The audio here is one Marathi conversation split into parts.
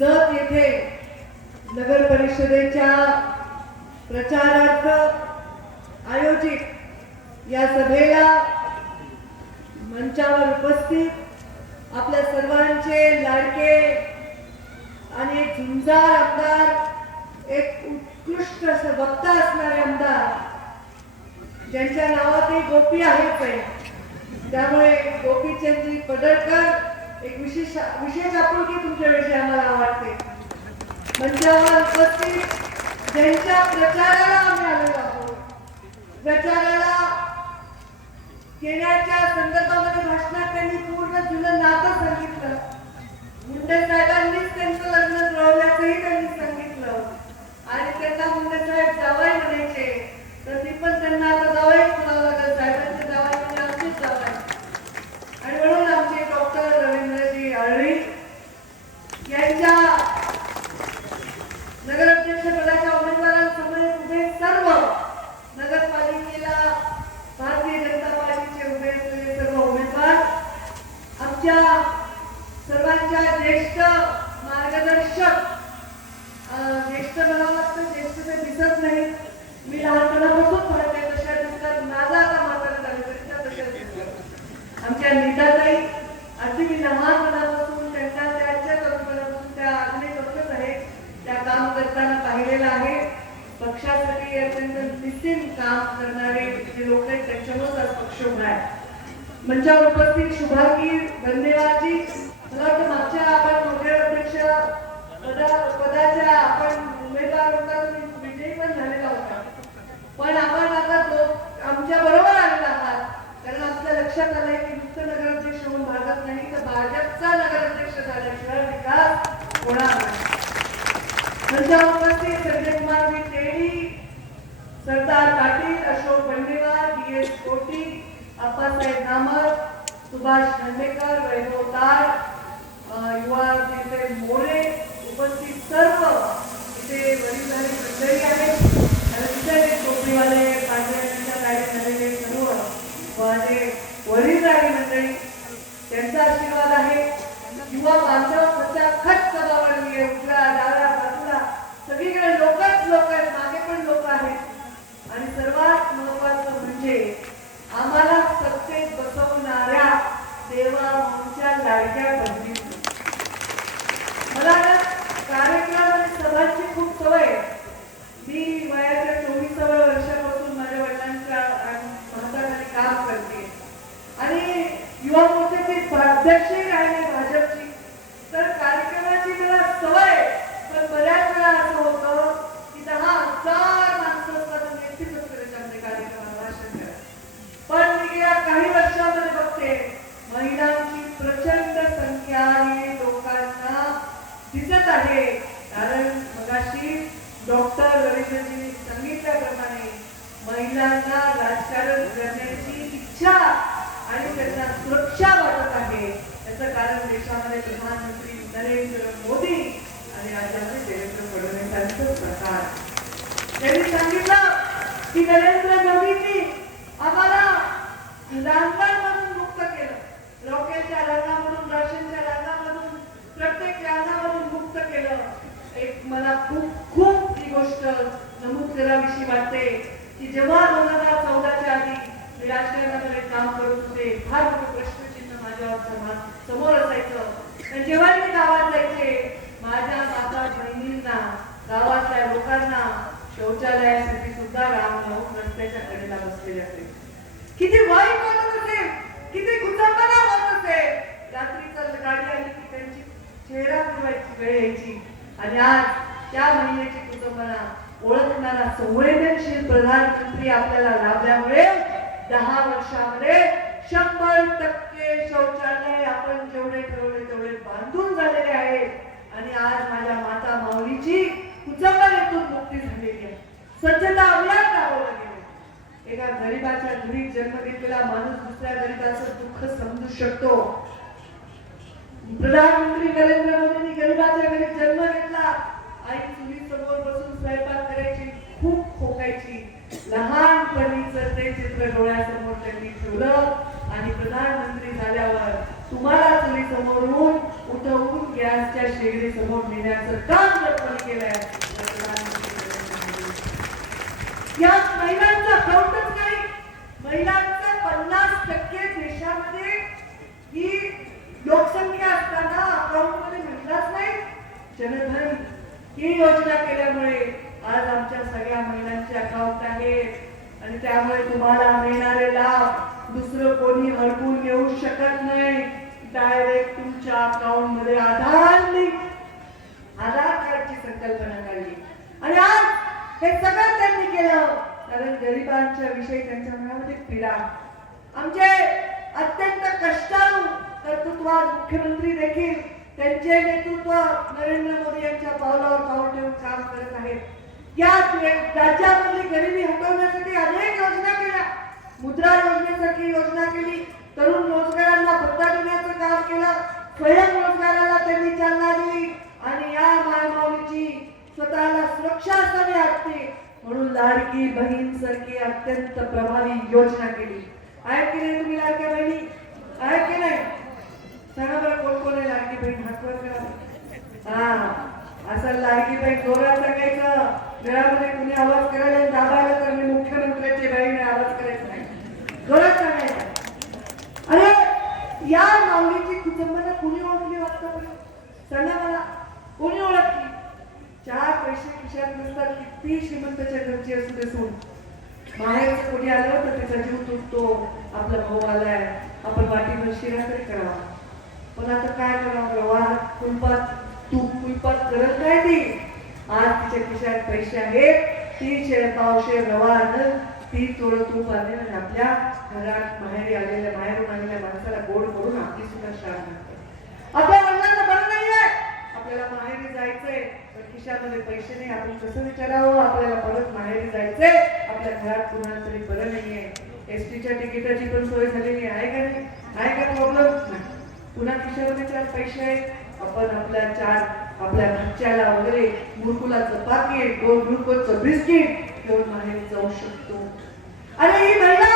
जत येथे नगर परिषदेच्या प्रचारार्थ आयोजित या सभेला मंचावर उपस्थित आपल्या सर्वांचे लाडके आणि एक झुंजार आमदार, एक उत्कृष्ट असं वक्ता असणारे आमदार, ज्यांच्या नावातही गोपी आहेच आहे, त्यामुळे गोपीचंदजी पडळकर एक विशेष आपुलकी तुमच्याविषयी आम्हाला वाटते. मंचावर उपस्थित ज्यांच्या प्रचाराला आम्ही आलेलो आहोत, प्रचाराला येण्याच्या संदर्भामध्ये भाषणात त्यांनी पूर्ण जुनं नातं सांगितलं. मुंडे साहेबांनीच त्यांचं लग्न जुळवल्याचंही त्यांनी सांगितलं आणि त्यांना मुंडे साहेब जावई म्हणायचे, तर ती पण त्यांना आता जावईच म्हणावं लागेल. साहेबांचे जावई म्हणजे आमचेच जावई. आणि म्हणून आमचे डॉक्टर रवींद्रजी आळवी यांच्या नगराध्यक्ष पदाच्या उमेदवारांसमोर उभे सर्व नगरपालिकेला भारतीय जनता पार्टीचे उभे असलेले सर्व उमेदवार, आमच्या सर्वांच्या ज्येष्ठ मार्गदर्शक, ज्येष्ठ म्हणावं लागतं, ज्येष्ठ ते दिसत नाही, मी लहानपणापासून पाहते तशा दिसतात, माझा आता म्हातारा झाले तरी त्या तशा दिसतात. आमच्या नीताताई अगदी मी लहानपणापासून त्यांच्या त्यांच्या कल्पनापासून त्या अजूनही करतच आहे, त्या काम करताना पाहिलेलं आहे. पक्षासाठी अत्यंत निस्सीम काम करणारे जे लोक आहेत त्यांच्यामुळेच आज पक्ष उभा आहे. मंचावर उपस्थित शुभांगी धन्यवादजी, मला वाटतं मागच्या आपण नगराध्यक्ष पदाच्या आपण उमेदवार होता, तुम्ही विजयी पण झालेला होता, पण आपण आता आमच्या बरोबर आलेला आहात, कारण आमच्या लक्षात आलंय की नुसतं नगराध्यक्ष होऊन भागत नाही, तर भाजपचा नगराध्यक्ष झाल्याशिवाय विकास होणार नाही. मंचावर उपस्थित संजय कुमारजी टेडी, सरदार पाटील, अशोक बंडेवार, DS कोटी, अप्पासाहेब नामर, सुभाष खांडेकर, वैभव तार, युवा नेते मोरे, उपस्थित सर्व इथे वडीलधारी मंडळी आहेत आणि तिथे टोपीवाले पांढऱ्यांच्या गाडी झालेले सर्व माझे वडीलधारी मंडळी, त्यांचा आशीर्वाद आहे. युवा बांधव खचाखच सभा भरली आहे, उजव्या डाव्या बाजूला सगळीकडे लोकच लोक आहेत, मागे पण लोक आहेत आणि सर्वात महत्वाचं म्हणजे आम्हाला सत्तेत बसवणाऱ्या देवा आमच्या लाडक्या बहिणी. मला कार्यक्रम आणि सभांची खूप सवय. मी वयाच्या 24व्या वर्षापासून माझ्या वडिलांच्या हाताखाली काम करते आणि युवा मोर्चाचे अध्यक्षही राहिले भाजपची, तर कार्यक्रमाची मला सवय. पण बऱ्याच वेळा असं होतं की 10,000 माणसं असतात आणि एकटीच असते त्याच्यामध्ये कार्यक्रमाला भाषण करा. पण मी गेल्या काही वर्षामध्ये बघते महिलांची प्रचंड संख्या आणि लोकांना दिसत आहे. कारण मगाशी डॉक्टर रवींद्रजींनी सांगितल्याप्रमाणे महिलांना राजकारण करण्याची इच्छा आणि त्यांना सुरक्षा वाटत आहे. त्याचं कारण देशामध्ये प्रधानमंत्री नरेंद्र मोदी आणि राज्यामध्ये देवेंद्र फडणवीसांचं सरकार. त्यांनी सांगितलं की नरेंद्र मोदींनी आम्हाला रांगांमधून मुक्त केलं, रॉकेलच्या रांगामधून, राशनच्या रांगामधून, प्रत्येक रांगामधून मुक्त केलं. एक मला खूप ही गोष्ट नमूद करावीशी वाटते की जेव्हा 2014च्या आधी मी राजकारणामध्ये काम करत होते, फार मोठं प्रश्नचिन्ह माझ्या समोर असायचं. आणि जेव्हा मी गावात जायचे, माझ्या माता बहिणींना, गावातल्या लोकांना शौचालयासाठी सुद्धा रांग लावून रस्त्याच्या कडेला बसलेले असेल. किती वाईट वाटत असेल, किती कुचंबना होत असेल. रात्रीचं गाडी आली की त्यांची चेहरा फिरवायची वेळ यायची आणि आज त्या महिन्याची कुटुंबाला ओळखणारा संवेदनशील प्रधानमंत्री आपल्याला लाभल्यामुळे 10 वर्षामध्ये 100% शौचालय आपण जेवढे ठरवले तेवढे बांधून झालेले आहेत आणि आज माझ्या माता माऊलीची कुटुंबातून मुक्ती झालेली आहे. स्वच्छता अभियान राबवलं गेलं. एका गरीबाच्या घरी जन्म घेतलेला माणूस दुसऱ्या गरीबाचं दुःख समजू शकतो. प्रधानमंत्री नरेंद्र मोदींनी गरीबाच्या घरी जन्म घेतला. आई चुली समोर बसून स्वयंपाक करायची, खूप खोकायची. लहानपणीचं ते चित्र डोळ्यासमोर त्यांनी ठेवलं आणि प्रधानमंत्री झाल्यावर तुम्हाला चुली समोरून उठवून गॅसच्या शेगडी समोर नेण्याचं काम जर कोणी केलंय या महिलांचा अकाउंटच नाही. महिलांचा 50% देशामध्ये ही लोकसंख्या असताना अकाउंटमध्ये महिलाच नाही. जनधन ही योजना केल्यामुळे आज आमच्या सगळ्या महिलांचे अकाउंट आहेत आणि त्यामुळे तुम्हाला मिळणारे लाभ दुसरं कोणी हडपून घेऊ शकत नाही. डायरेक्ट तुमच्या अकाउंट मध्ये आधार कार्डची संकल्पना काढली आणि आज हे सगळं त्यांनी केलं कारण गरिबांच्या विषयी त्यांच्या मनामध्ये पीडा. आमचे अत्यंत कष्टाळू कर्तृत्ववान मुख्यमंत्री देखील त्यांचे नेतृत्व नरेंद्र मोदी यांच्या पावलावर पाऊल ठेवून काम करत आहेत. या राज्यामधली गरिबी हटवण्यासाठी अनेक योजना केल्या. मुद्रा योजनेसारखी योजना केली. तरुण रोजगारांना भत्ता देण्याचं काम केलं. स्वयंरोजगाराला त्यांनी चालना दिली आणि या मायमाऊलीची स्वतःला सुरक्षा असावी वाटते म्हणून लाडकी बहीण सारखी अत्यंत प्रभावी योजना केली. आहे की नाही तुम्ही लाडक्या बहिणी? आहे की नाही? सांगा बरं कोण कोण आहे लाडकी बहीण? हात वर करा. हा असं लाडकी बहीण जोरात सांगायचं. घरामध्ये कुणी आवाज करायला दाबायला तर मी मुख्यमंत्र्याची बहीण आवाज करायचा नाही. जोरात सांगायचं. अरे या माऊलीची कुटुंबाला कुणी ओळखली वाटतं? सांगा मला कोणी ओळखली? 4 पैसे खिशात नसतात किती श्रीमंताच्या घरची असू दे सून बाहेरच कोणी आलं तर त्याचा जीव तुटतो. आपला भाऊ आलाय आपण वाटीभर शिरा तरी करावा. पण आता काय करावं? व्यवहार कुलपात करत नाही ती. आज तिच्या खिशात पैसे आहेत. ती पावशे व्यवहार ती थोडं तूप आणेल आणि आपल्या घरात बाहेरून आलेल्या माणसाला गोड करून आपली सुद्धा शाळा करते. आपल्या वडिलांना बरं नाहीये. आपल्याला माहेरी जायचंय पण खिशामध्ये पैसे नाही. आपण कसं विचारावं? आपल्याला परत माहेरी जायचंय. आपल्या घरात कुणाला तरी बरं नाहीये. एसटीच्या तिकिटाची पण सोय झालेली आहे का नाही? आहे का प्रॉब्लेम? पुन्हा खिशामध्ये 4 पैसे आहेत. आपण आपल्या घरच्याला वगैरे मुरकुलाचं पाकिट 2 ग्लुकोजचं बिस्किट घेऊन माहेरी जाऊ शकतो. अरे ही महिला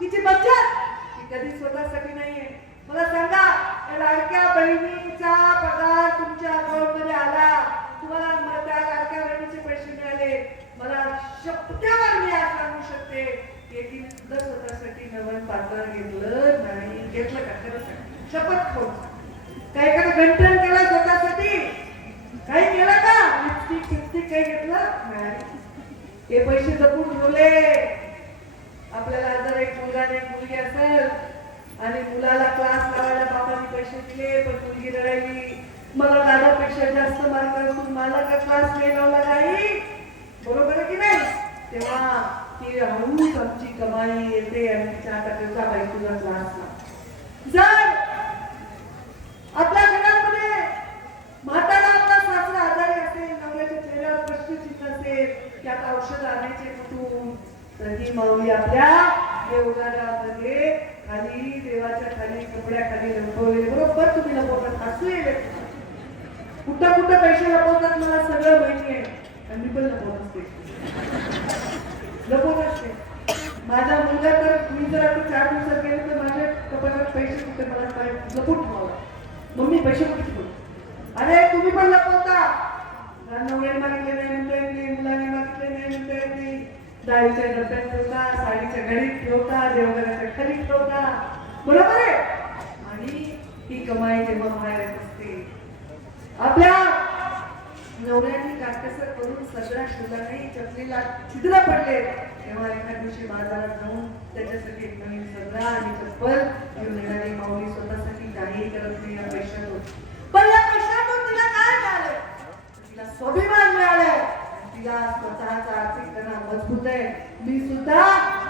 तिची बचत ती कधी स्वतःसाठी नाहीये. मला सांगा या लाडक्या बहिणीचा पगार तुमच्या अकाउंट मध्ये आला. तुम्हाला त्या लाडक्या बहिणीचे पैसे मिळाले. मला शपथेवर मी आज सांगू शकते की तिने सुद्धा स्वतःसाठी नवीन पात्र घेतलं नाही. घेतलं का? खरं सांग. शपथ खोल. काय एखादं गंठन केलं स्वतःसाठी? काही केलं का? लिपस्टिक काही घेतलं नाही. हे पैसे जपून ठेवले. आपल्याला जर एक मुलगा आणि एक मुलगी असेल आणि मुलाला क्लास लावायला बाबांनी पैसे दिले पण मुलगी रडायली मला दादापेक्षा जास्त मार्क असून मला का क्लास नाही लावला नाही. बरोबर आहे की नाही? तेव्हा ती हळूच आमची कमाई येते आणि तिच्या हातात तुझा बाई तुझा क्लास लाव. जर आपल्या घरामध्ये म्हातारा आपला सासरा आजारी असेल नवऱ्याच्या चेहऱ्यावर प्रश्नचिन्ह असेल त्यात औषध आणायचे कुठून तर ही माऊली आपल्या देवघरामध्ये खाली देवाच्या खाली कपड्याखाली लपवलेले बरोबर तुम्ही लपवतात. हसू येईल. कुठं पैसे लपवतात मला सगळं माहिती आहे आणि मी पण लपवत असते. माझा मुलगा तर मी जर आता 4 दिवसात गेलो तर माझ्या कपाटात पैसे कुठे मला लपून ठेवावं. मम्मी पैसे कुठे ठेवले? अरे तुम्ही पण लपवता. नवऱ्याने मागितले नाही म्हणते, मुलाने मागितले नाही म्हणते, डाळीच्या डब्यात ठेवता, साडीच्या घडीत ठेवता, देवघराच्या खाली ठेवता. बरोबर आहे? आणि ही कमाई जेव्हा बाहेर येत असते आपल्या नवऱ्याने काटकसर करून सगळ्या शुद्धाने चपलीला छिद्र पडले तेव्हा एखाद्या दिवशी बाजारात जाऊन त्याच्यासाठी एक नवीन सदरा आणि चप्पल घेऊन येणारी माऊली स्वतःसाठी काही करत नाही या पैशातून. पण या पैशातून तिला काय मिळालं? तिला स्वाभिमान मिळालाय. तिला स्वतःचा आर्थिक कणा मजबूत आहे. मी सुद्धा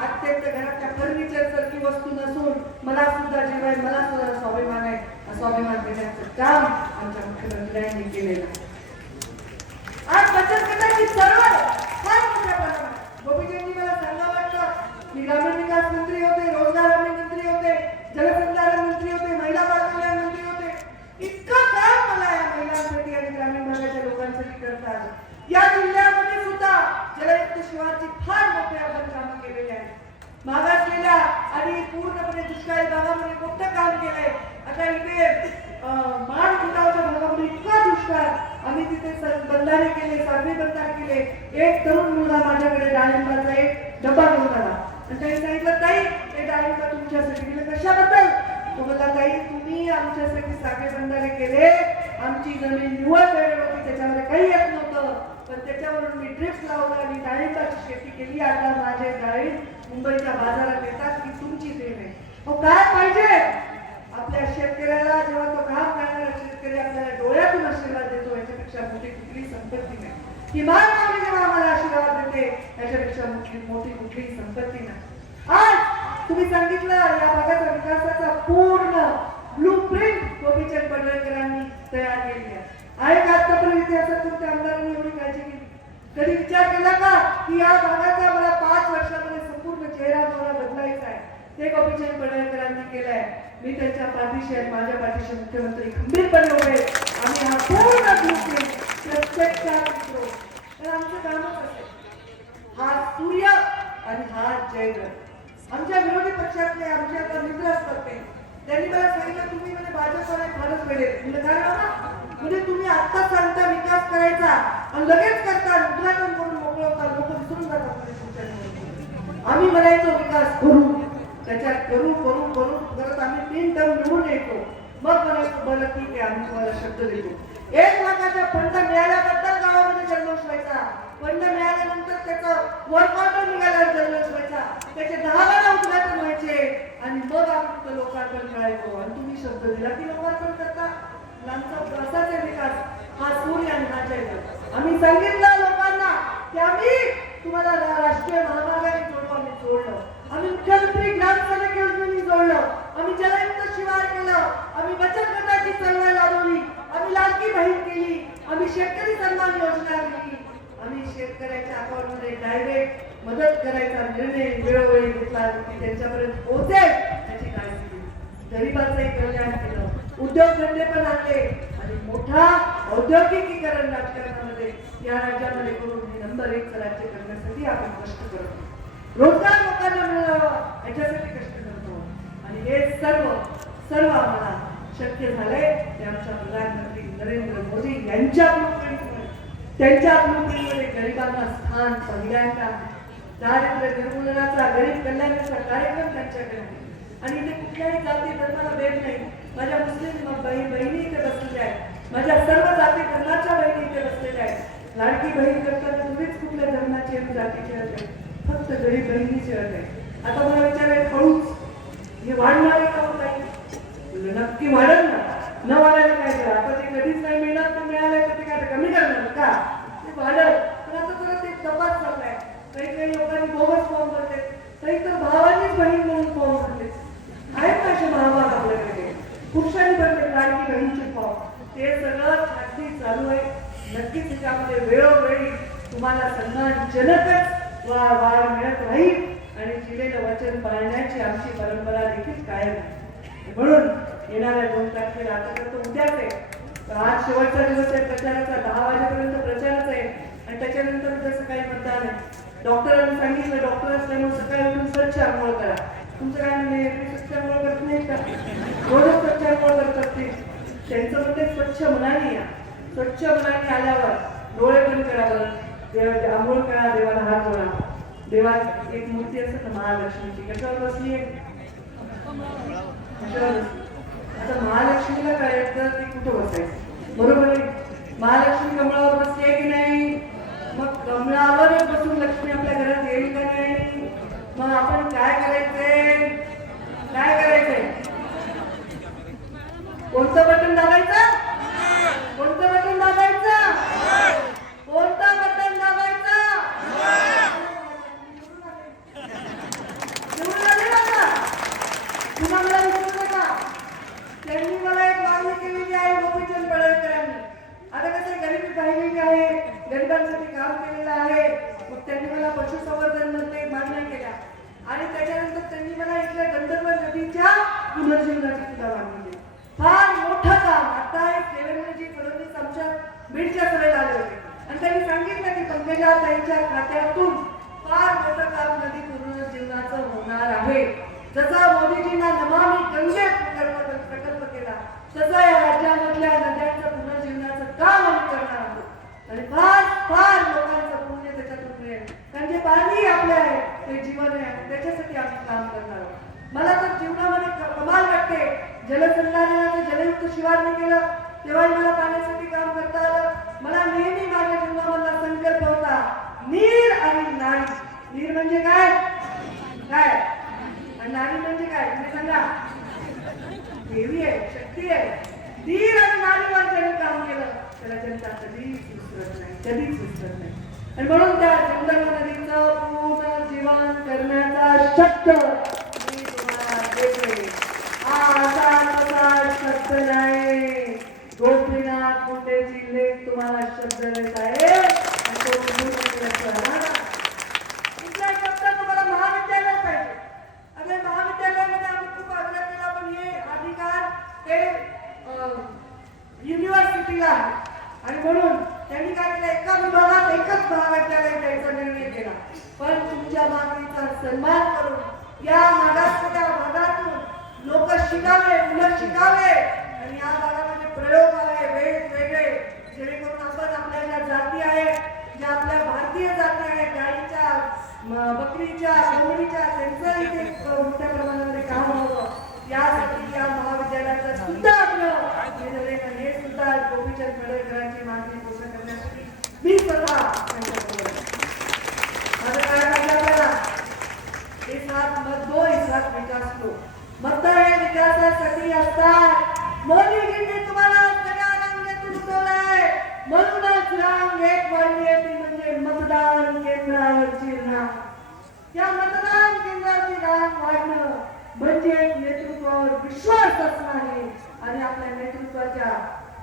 अत्यंत घराच्या फर्निचर सारखी वस्तू नसून मला सुद्धा जीव आहे, मला सुद्धा स्वाभिमान आहे. स्वाभिमान देण्याचं काम आमच्या मुख्यमंत्र्यांनी केलेलं आहे. आज बचत गटाची चळवळ फार मोठ्या प्रमाणात गोपीचंदजी मला सांगावं वाटतं. मी ग्रामीण विकास मंत्री होते, रोजगार मंत्री होते, जलसंधारण मंत्री होते, महिला बाल कल्याण मंत्री होते. इतकं काम मला या महिलांसाठी आणि ग्रामीण भागाच्या लोकांसाठी करतात. या जिल्ह्यामध्ये सुद्धा जलयुक्त शिवारची फार मोठे आपण कामं केलेली आहेत. मागासलेल्या आणि पूर्णपणे दुष्काळी भागामध्ये मोठं काम केलंय. आता इथे माण खुटावच्या भागामध्ये एक तरुण मुलगा माझ्याकडे डाळिंबाचा एक डबा घेऊन आला आणि त्यांनी सांगितलं, ताई हे डाळिंब तुमच्यासाठी दिलं. कशाबद्दल? तो म्हणला, ताई तुम्ही आमच्यासाठी साखरे बंधारे केले, आमची जमीन निवळ वेळ होती, त्याच्यावर काही येत नव्हतं, पण त्याच्यावरून मी ड्रिप्स लावलं आणि डाळिंबाची शेती केली. आता माझे डाळिंब मुंबईच्या बाजारात येतात की तुमची देण आहे. काय पाहिजे आपल्या शेतकऱ्याला? जेव्हा तो काम करणारा शेतकरी आपल्याला डोळ्यातून आशीर्वाद देतो, याच्यापेक्षा मोठी कुठली संपत्ती नाही. किमान माऊली जेव्हा आम्हाला आशीर्वाद देते, याच्यापेक्षा मोठी कुठली संपत्ती नाही. आज तुम्ही सांगितलं या भागाच्या विकासाचा पूर्ण ब्लूप्रिंट गोपीचंद पडळकरांनी तयार केली आहे का? आतापर्यंत इतिहासात तुमच्या आमदारांनी एवढी काळजी केली? कधी विचार केला का की या भागाचा मला 5 वर्षामध्ये संपूर्ण चेहरा बदलायचा आहे? ते गोपीचंद पडळकरांनी केलंय. मी त्यांच्या पाठीशी आणि माझ्या पाठीशी मुख्यमंत्री खंबीरपणे उभे. आम्ही हा पूर्ण ब्लूप्रिंट प्रत्यक्षात उतरवू. तर आमचं कामच असेल, हा सूर्य आणि हा जयद्रथ. आमच्या विरोधी पक्षातले आमचे आता मित्र असतात त्यांनी मला सांगितलं, तुम्ही म्हणजे भाजपला फारच वेळेत. म्हणजे काय बाबा, म्हणजे तुम्ही आत्ता सांगता विकास करायचा आणि लगेच करता, उद्घाटन करून मोकळं होता, लोक विसरून जातात. आम्ही म्हणायचो विकास करू, त्याच्यात करू करू करू करत आम्ही 3 टर्म निवडून येतो, मग म्हणायचो बरं ठीक आहे, आम्ही तुम्हाला शब्द देतो. 1 लाखाचा फंड मिळाल्याबद्दल गावामध्ये जल्लोष व्हायचा, फंड मिळाल्यानंतर त्याचं वर्क ऑर्डर निघाल्यावर जल्लोष व्हायचा, त्याचे 10 वेळा उद्घाटन व्हायचे आणि मग आपण लोकार्पण करायचो. आणि तुम्ही शब्द दिला की लोकार्पण करता. लांबचा असाच विकास, हा सूर्य आणि हा जयद्रथ. आम्ही सांगितलं लोकांना की आम्ही तुम्हाला राष्ट्रीय महामार्गाने जोडू, आम्ही जोडलं. आम्ही मुख्यमंत्री ग्राम सडक योजनेने जोडलं, आम्ही जलयुक्त शिवार केलं, आम्ही बचत गटाची चळवळ लावली, आम्ही लाडकी बहीण केली, आम्ही शेतकरी सन्मान योजना केली, आम्ही शेतकऱ्याच्या अकाउंटमध्ये डायरेक्ट मदत करायचा निर्णय वेळोवेळी घेतला की त्यांच्यापर्यंत पोहोचेल याची काळजी केली. गरिबांचंही कल्याण केलं, उद्योगधंदे पण आणले आणि मोठा औद्योगिकीकरण राजकारणामध्ये या राज्यामध्ये करून हे नंबर 1 राज्य करण्यासाठी आपण कष्ट करतो. रोजगार लोकांना मिळावा याच्यासाठी कष्ट करतो आणि हे सर्व आम्हाला शक्य झालंय ते आमच्या प्रधानमंत्री नरेंद्र मोदी यांच्या ब्लूप्रिंटमुळे. त्यांच्या ब्लूप्रिंटमध्ये गरिबांना स्थान पहिल्यांदा, दारिद्र्य निर्मूलनाचा, गरीब कल्याणाचा कार्यक्रम त्यांच्याकडे आहे. आणि इथे कुठल्याही जाती धर्माला भेद नाही. माझ्या मुस्लिम बहिणी इथे बसलेल्या आहेत, माझ्या सर्व जाती धर्माच्या बहिणी इथे बसलेल्या आहेत. लाडकी बहीण करताना तुम्हीच कुठल्या धर्माची आणि जातीची असेल, फक्त गरीब बहिणीची अट आहे. आता मला विचारायचं, हळूच हे वाढणार आहे का काही? नक्की वाढेल ना, न वाढायला काय करा. आता ते कधीच नाही मिळणार, तर मिळालंय तर ते काय कमी करणार का? ते वाढेल. पण आता परत एक तपास चाललाय. काही लोकांनी बोगस फॉर्म भरले, काही तर भावानीच बहीण म्हणून फॉर्म भरले आहेत ना. असे महाभाग आपल्याकडे पुरुषांनी भरले लाडकी बहीणचे फॉर्म. ते सगळं छाती चालू आहे. नक्कीच त्याच्यामध्ये वेळोवेळी तुम्हाला सन्मानजनकच वाढ मिळत राहील आणि दिलेलं वचन पाळण्याची आमची परंपरा देखील कायम आहे. म्हणून येणाऱ्या 2 तारखेला, आता तर उद्याच आहे, आज शेवटचा दिवस आहे प्रचाराचा, 10 वाजेपर्यंत प्रचारच आहे आणि त्याच्यानंतर उद्या सकाळी मतदान आहे. डॉक्टरांनी सांगितलं, डॉक्टर असल्यामुळे सकाळी उठून स्वच्छ आंघोळ करा. तुमचं काय म्हणणे, स्वच्छ आंघोळ करत नाही का? रोजच स्वच्छ आंघोळ करतात ते. त्यांचं म्हणते स्वच्छ मनाने या. स्वच्छ मनाने आल्यावर डोळे बंद करावं, देवाची आंघोळ करा, देवाला हात जोडा. देवात एक मूर्ती असते ना महालक्ष्मीची, कशावर बसली आहे? आता महालक्ष्मीला काय तर ती कुठं बसायची? बरोबर आहे, महालक्ष्मी कमळावर बसली आहे की नाही? मग कमळावर बसून लक्ष्मी आपल्या घरात येईल का नाही? मग आपण काय करायचंय? कोणतं बटन दाबायचं? कोणतं बटन दाबायचं? कोणतं बटन दाबायचं? तुम्हाला विसरू नका. त्यांनी मला एक मागणी केलेली आहे गोपीचंद पडळकरांनी. आता कसं गरिबी पाहिलेली आहे, गरिबांसाठी काम केलेलं आहे. मग त्यांनी मला पशुसंवर्धन मंत्री मागण्या केल्या आणि त्याच्यानंतर त्यांनी मला इथल्या गंधर्व नदीच्या पुनर्जीवनाची सुद्धा मागणी केली. फार मोठं काम. आता देवेंद्रजी फडणवीस आमच्या बीडच्या सभेला आले होते आणि त्यांनी सांगितलं की पंकजा ताईंच्या खात्यातून फार मोठं काम नदी पुनर्जीवनाचं होणार आहे. जसा मोदीजींना नमामि गंगे प्रकल्प केला, तसा या राज्यामधल्या नद्यांचं पुनर्जीवनाचं काम आम्ही करणार आहोत आणि फार फार लोकांचं पुण्य त्याच्यात नदीचं शिवारणी केलं तेव्हाही मला पाण्यासाठी काम करता आलं. मला नेहमी माझ्या जीवनामधला संकल्प होता नीर आणि नारी. नीर म्हणजे काय काय आणि नारी म्हणजे काय तुम्ही सांगा. देवी आहे, शक्ती आहे. नीर आणि नारीवर ज्यांनी काम केलं त्याला जनता कधीच विसरत नाही, कधीच विसरत नाही. आणि म्हणून त्या गंधर्व नदीचं पुनर्जीवन करण्याचा शब्द मी तुम्हाला देते. हा असा शब्द नाही. गोपीनाथ मुंडेची लेख तुम्हाला शब्द देत आहे. कुठला शब्द तुम्हाला महाविद्यालय पाहिजे. अरे महाविद्यालयामध्ये आम्ही खूप आग्रह केला पण हे अधिकार ते युनिव्हर्सिटीला आहे. आणि म्हणून त्यांनी काय केलं एका विभागात एकच महाविद्यालय द्यायचा निर्णय केला. पण तुमच्या मागणीचा सन्मान करून या मागासलेल्या भागातून लोक शिकावे, मुलं शिकावे आणि या भागामध्ये प्रयोग आहे वेगवेगळे जेणेकरून आपण आपल्या ज्या जाती आहेत ज्या आपल्या भारतीय जाती आहेत गाईच्या बकरीच्या कोंबडीच्या त्यांचं इथे मोठ्या प्रमाणामध्ये काम होतं. यासाठी या महाविद्यालयाचा सुद्धा हे सुद्धा गोपीचंद पडळकरांची मागणी पूर्ण करण्यासाठी मी स्वतः त्यांच्याबरोबर माझं काय सांगितलं आपल्याला हे साथ मत दो हे साथ विकास दो. मत हे विकासासाठी असतात. मोदीजींनी तुम्हाला सगळ्या रांगेतून उठवलंय. म्हणूनच रांग एक वाढली आहे ती म्हणजे मतदान केंद्रावरची रांग. या मतदान केंद्राची रांग वाढणं म्हणजे नेतृत्वावर विश्वास असणं आहे आणि आपल्या नेतृत्वाच्या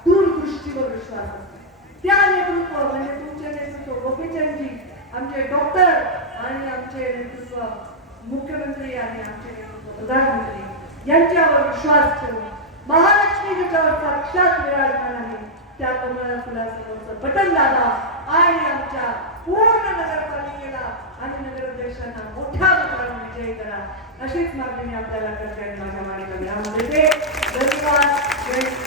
दूरदृष्टीवर विश्वास असतो. त्या नेतृत्व म्हणजे तुमचे नेतृत्व गोपीचंदजी आमचे डॉक्टर आणि आमचे नेतृत्व मुख्यमंत्री आणि आमचे नेतृत्व प्रधानमंत्री यांच्यावर विश्वास ठेवून महालक्ष्मी ज्याच्यावर साक्षात विराजमान आहे त्या कमळा फुलासमोरचं बटन दाबा आणि आमच्या पूर्ण नगरपालिकेला आणि नगराध्यक्षांना मोठ्या मताने विजयी करा. अशीच मागणी मी आपल्याला करते आणि माझ्या मागणीला विराम देते. धन्यवाद.